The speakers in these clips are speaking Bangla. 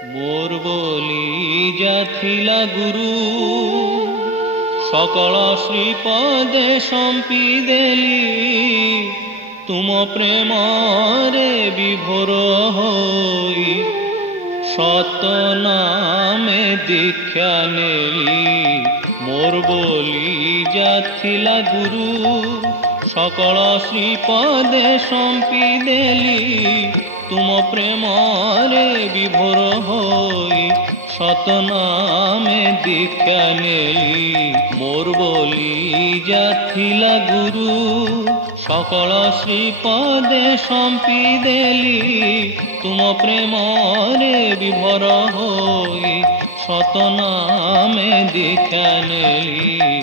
मोर बोली जाथिला गुरु सकल श्रीपदे सम्पी देली तुम प्रेम रे विभोर होई सत नामे दीक्षा नेली। मोर बोली जाथिला गुरु सकल श्रीपदे सम्पी देली तुम प्रेम रे विभोर होई सत नामे दीक्षा नेली। मोर बोली जाथिला गुरु सकल श्रीपदे सम्पी देली तुम प्रेम रे विभोर होई सत नामे दीक्षा नेली।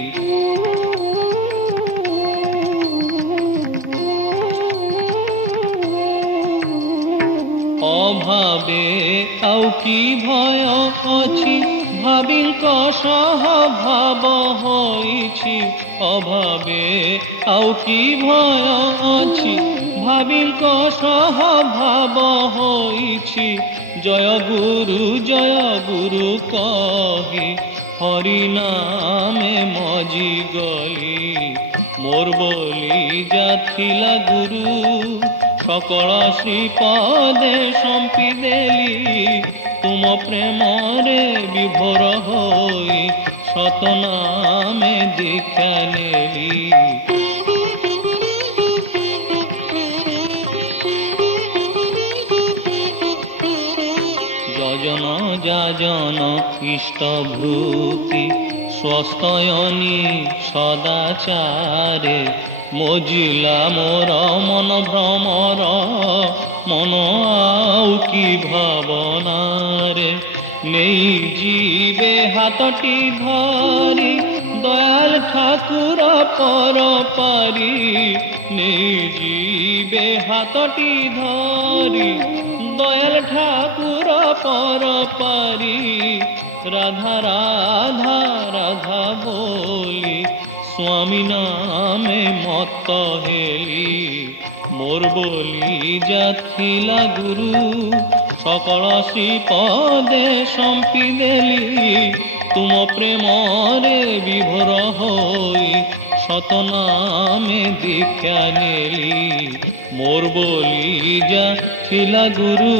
अभावे आउ की भय अछि भाविक सह भाव होइछि। अभावे आउ की भय अछि भाविक सह भाव होइछि। जय गुरु कहि हरि नामे मजी गली। मोर बोली जाथिला गुरु सकल श्रीपदे सम्पी देली तुम प्रेम रे विभोर होई सत नामे दीक्षा नेली। যজন যাজন ইষ্টভূতি স্বস্তয়নি সদাচারে মজিলা মোর মন ভ্রমর মন আউ কি ভাবনারে নেই জীবে হাতটি ধরি দয়াল ঠাকুর পর পারি। নেই জীবে হাতটি ধরি দয়াল ঠাকুর পর পারি। রাধা রাধা রাধা বলি स्वामी नामे मत हेली। मोर बोली जाथिला गुरु सकल श्रीपदे सम्पी देली तुम प्रेम रे विभोर होई सत नामे दीक्षा नेली। मोर बोली जाथिला गुरु।